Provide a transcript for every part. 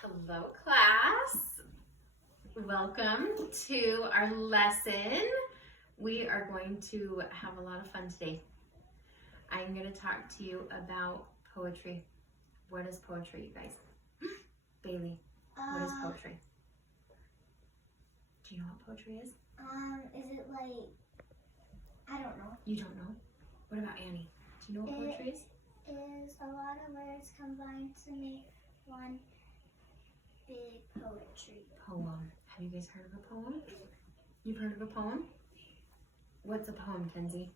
Hello, class. Welcome to our lesson. We are going to have a lot of fun today. I'm going to talk to you about poetry. What is poetry, you guys? Bailey, what is poetry? Do you know what poetry is? Is it like, I don't know. You don't know? What about Annie? Do you know what poetry is? It is a lot of words combined to make one big poetry. Poem. Have you guys heard of a poem? You've heard of a poem? What's a poem, Kenzie?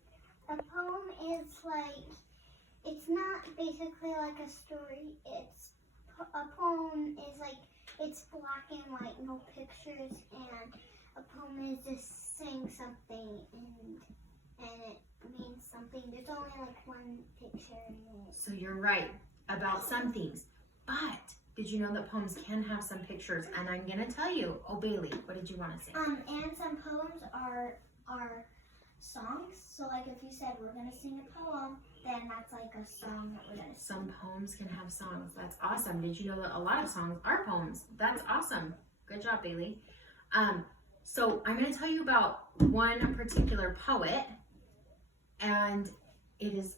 A poem is like, it's not basically like a story. A poem is like, it's black and white, no pictures, and a poem is just saying something and it means something. There's only like one picture in it. So you're right about some things, but did you know that poems can have some pictures? And I'm gonna tell you. Oh, Bailey, what did you want to say? And some poems are songs. So like if you said we're gonna sing a poem, then that's like a song that we're gonna sing. Some poems can have songs. That's awesome. Did you know that a lot of songs are poems? That's awesome. Good job, Bailey. So I'm gonna tell you about one particular poet, and it is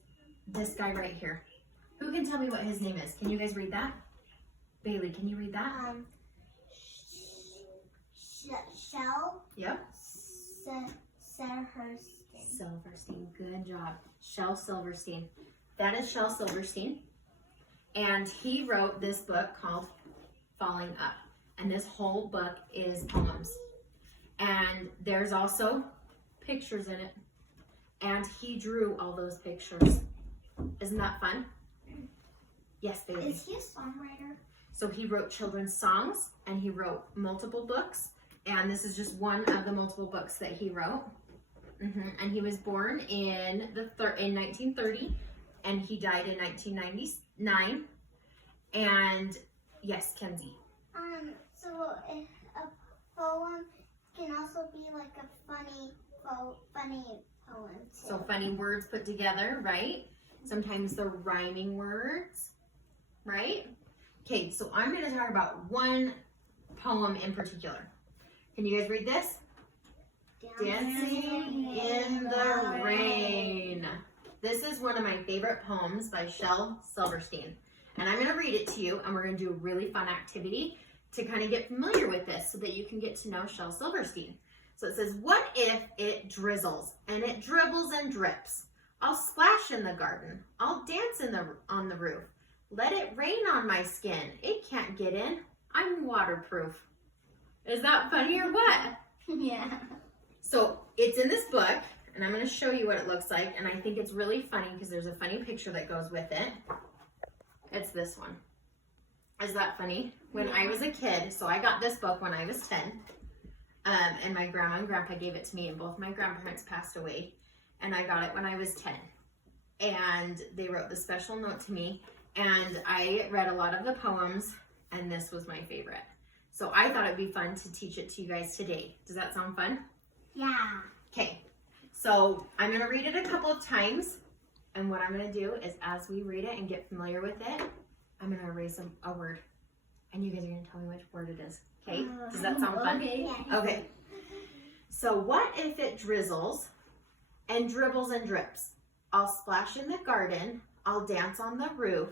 this guy right here. Who can tell me what his name is? Can you guys read that? Bailey, can you read that? Shel. Yep. Silverstein. Good job. Shel Silverstein. That is Shel Silverstein. And he wrote this book called Falling Up. And this whole book is poems. And there's also pictures in it. And he drew all those pictures. Isn't that fun? Yes, Bailey. Is he a songwriter? So he wrote children's songs, and he wrote multiple books, and this is just one of the multiple books that he wrote. And he was born in 1930, and he died in 1999. And yes, Kenzie. So a poem can also be like a funny poem too. So funny words put together, right? Sometimes they're rhyming words, right? Okay, so I'm going to talk about one poem in particular. Can you guys read this? Dancing in the Rain. This is one of my favorite poems by Shel Silverstein. And I'm going to read it to you, and we're going to do a really fun activity to kind of get familiar with this so that you can get to know Shel Silverstein. So it says, what if it drizzles and it dribbles and drips? I'll splash in the garden. I'll dance on the roof. Let it rain on my skin. It can't get in. I'm waterproof. Is that funny or what? Yeah. So it's in this book, and I'm going to show you what it looks like. And I think it's really funny because there's a funny picture that goes with it. It's this one. Is that funny? When I was a kid, so I got this book when I was 10. And my grandma and grandpa gave it to me, and both my grandparents passed away. And I got it when I was 10. And they wrote this special note to me. And I read a lot of the poems, and this was my favorite. So I thought it'd be fun to teach it to you guys today. Does that sound fun? Yeah. Okay, so I'm gonna read it a couple of times, and what I'm gonna do is as we read it and get familiar with it, I'm gonna erase a word, and you guys are gonna tell me which word it is, okay? Does that sound fun? Okay. Okay, so what if it drizzles and dribbles and drips? I'll splash in the garden, I'll dance on the roof,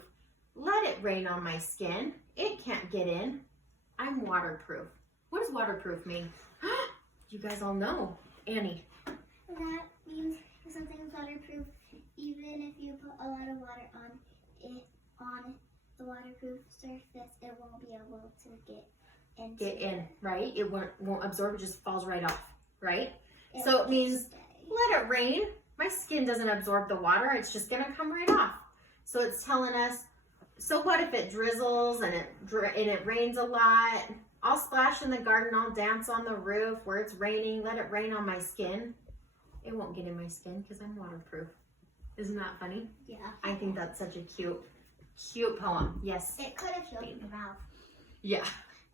let it rain on my skin, it can't get in, I'm waterproof. What does waterproof mean? You guys all know. Annie. That means if something's waterproof, even if you put a lot of water on the waterproof surface, it won't be able to get in, right? It won't absorb, it just falls right off, right? So it means let it rain. My skin doesn't absorb the water, it's just gonna come right off. So it's telling us, so what if it drizzles and it rains a lot? I'll splash in the garden, I'll dance on the roof where it's raining, let it rain on my skin. It won't get in my skin because I'm waterproof. Isn't that funny? Yeah. I think that's such a cute poem. Yes. It could have shown your mouth. Yeah,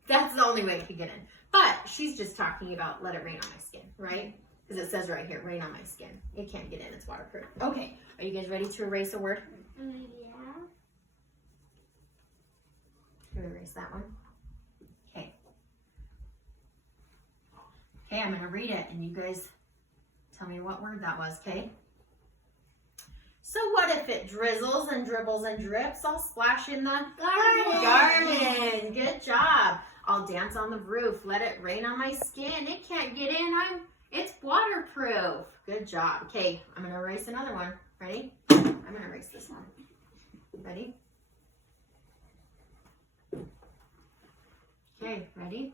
that's the only way it could get in. But she's just talking about let it rain on my skin, right? Because it says right here, rain on my skin. It can't get in, it's waterproof. Okay, are you guys ready to erase a word? Yeah. Can we erase that one? Okay, I'm going to read it, and you guys tell me what word that was, okay? So what if it drizzles and dribbles and drips? I'll splash in the garden. Good job. I'll dance on the roof. Let it rain on my skin. It can't get in. It's waterproof. Good job. Okay, I'm going to erase another one. Ready? I'm going to erase this one. Ready? Okay, ready?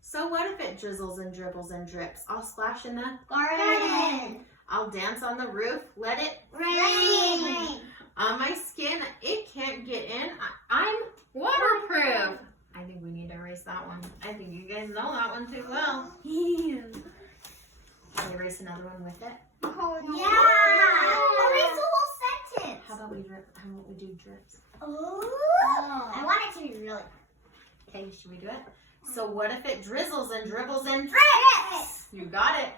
So what if it drizzles and dribbles and drips? I'll splash in the Garden. I'll dance on the roof. Let it Rain. on my skin. It can't get in. I'm waterproof. I think we need to erase that one. I think you guys know that one too well. Can we erase another one with it? Oh, yeah. Erase the whole sentence. How about we do drips? Oh. I want it to be really. Okay, should we do it? So what if it drizzles and dribbles and Drips. You got it.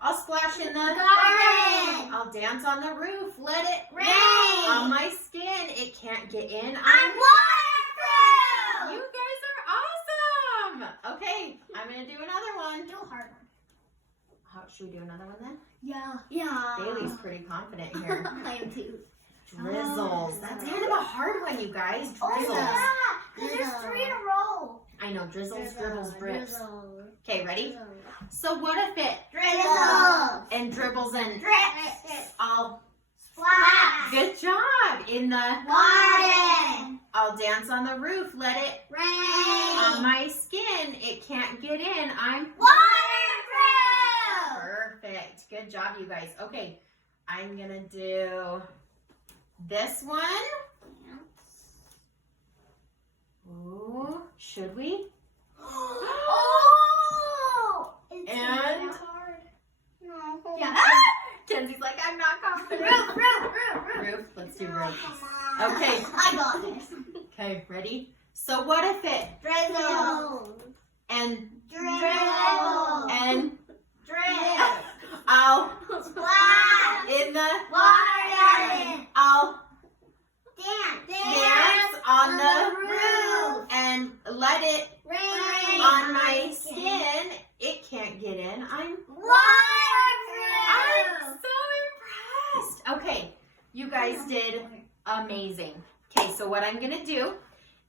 I'll splash in the Garden. I'll dance on the roof. Let it Rain. on my skin. It can't get in. I'm waterproof. You guys are awesome. Okay, I'm gonna do another one. Do a hard one. Should we do another one then? Yeah. Bailey's pretty confident here. I am too. Drizzles. That's kind of a hard one, you guys. Oh, Drizzles. yeah. Because there's 3 in a row. I know. Drizzles, dribbles, drips. Okay, ready? Drizzle. So what if it Drizzle. and dribbles and Drips. I'll Splash. good job in the Garden. I'll dance on the roof. Let it Rain. on my skin. It can't get in. I'm Waterproof. perfect. Good job, you guys. Okay, I'm gonna do this one. Ooh, should we? Oh! It's And- hard. No. Yeah. Kenzie's like, I'm not confident. Roof. Let's do roof. Come on. Okay. I got this. Okay, ready? So what if it Drizzle. and Drizzle. and Drip. I'll Splash. in the Garden. I'll Dance on the roof. and let it Rain. on my skin. It can't get in. I'm Waterproof. so impressed. Okay, you guys did amazing. Okay, so what I'm gonna do,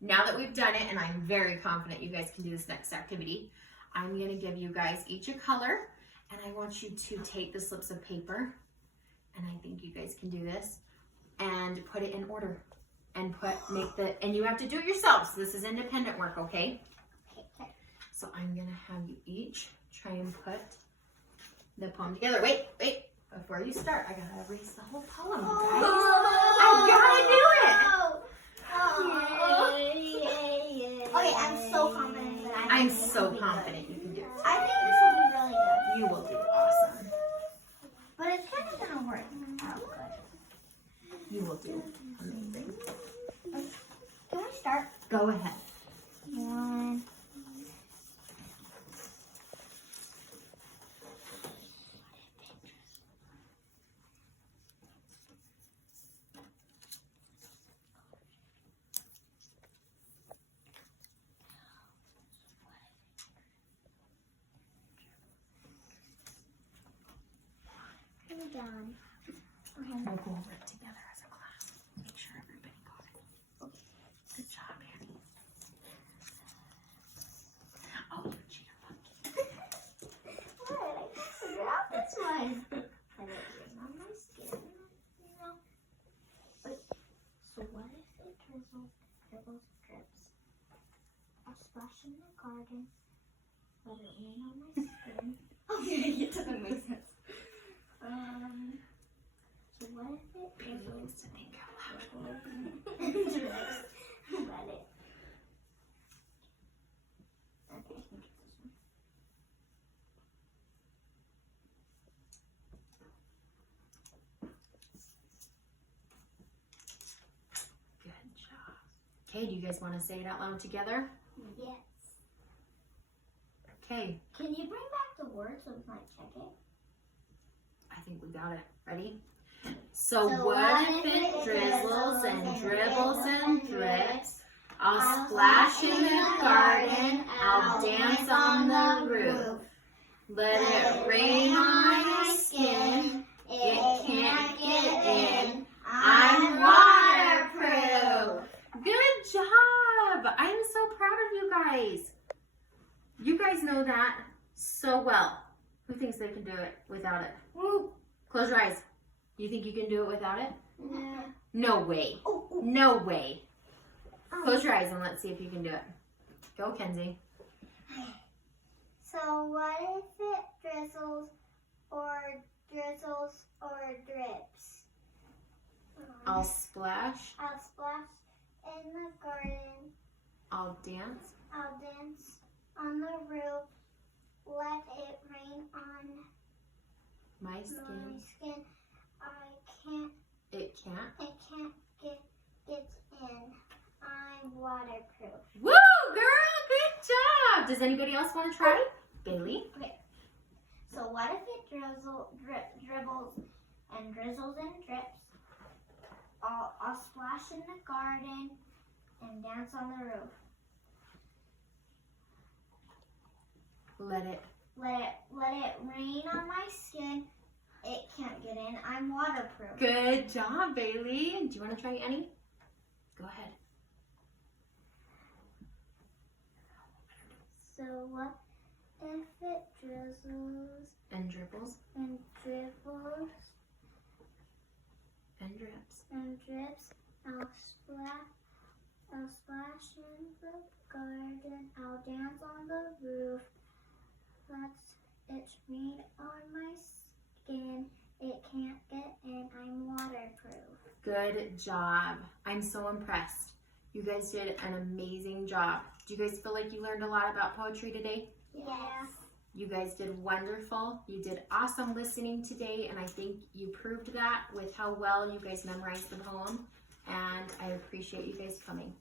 now that we've done it, and I'm very confident you guys can do this next activity, I'm gonna give you guys each a color, and I want you to take the slips of paper, and I think you guys can do this, and put it in order, and and you have to do it yourselves. This is independent work, okay? So I'm gonna have you each try and put the poem together. Wait, before you start, I gotta erase the whole poem, you guys. Okay, I'm so confident that I'm so confident you can do it. I think this will be really good. You will do awesome. But it's kind of gonna work out good. You will do amazing. Can I start? Go ahead. 1. We're done. We'll go over it together as a class. Make sure everybody got it. Okay. Good job, Annie. Oh, you cheater monkey. What? I can figure out this one. I let it rain on my skin, you know. Wait. So what if it drizzles, dribbles, drips? I'll splash in the garden. Let it rain on my skin. Okay, it doesn't make sense. So what if it drizzles, to think out loud. drips, let it. Okay, I think it's this one. Good job. Okay, do you guys want to say it out loud together? Yes. Okay, Can you bring back the words so we might check it? I think we got it. Ready? So what if it drizzles and dribbles and drips? I'll splash in the garden. I'll dance on the roof. Let it rain on my skin. It can't get in. I'm waterproof. Good job. I'm so proud of you guys. You guys know that so well. Who thinks they can do it without it? Close your eyes. You think you can do it without it? Yeah. No way. No way. Close your eyes and let's see if you can do it. Go, Kenzie. So what if it drizzles or drips? I'll splash. I'll splash in the garden. I'll dance. I'll dance on the roof. Let it rain on My skin. my skin. It can't. It can't get in. I'm waterproof. Woo, girl, good job. Does anybody else want to try? Bailey? So what if it dribbles and drizzles and drips? I'll splash in the garden and dance on the roof. Let it. Let it rain on my skin. It can't get in. I'm waterproof. Good job, Bailey. Do you want to try Annie? Go ahead. So what if it drizzles And dribbles and dribbles and drips. and drips? I'll splash in the garden. I'll dance on the roof. It's rain on my skin. It can't get in. I'm waterproof. Good job. I'm so impressed. You guys did an amazing job. Do you guys feel like you learned a lot about poetry today? Yes. You guys did wonderful. You did awesome listening today, and I think you proved that with how well you guys memorized the poem. And I appreciate you guys coming.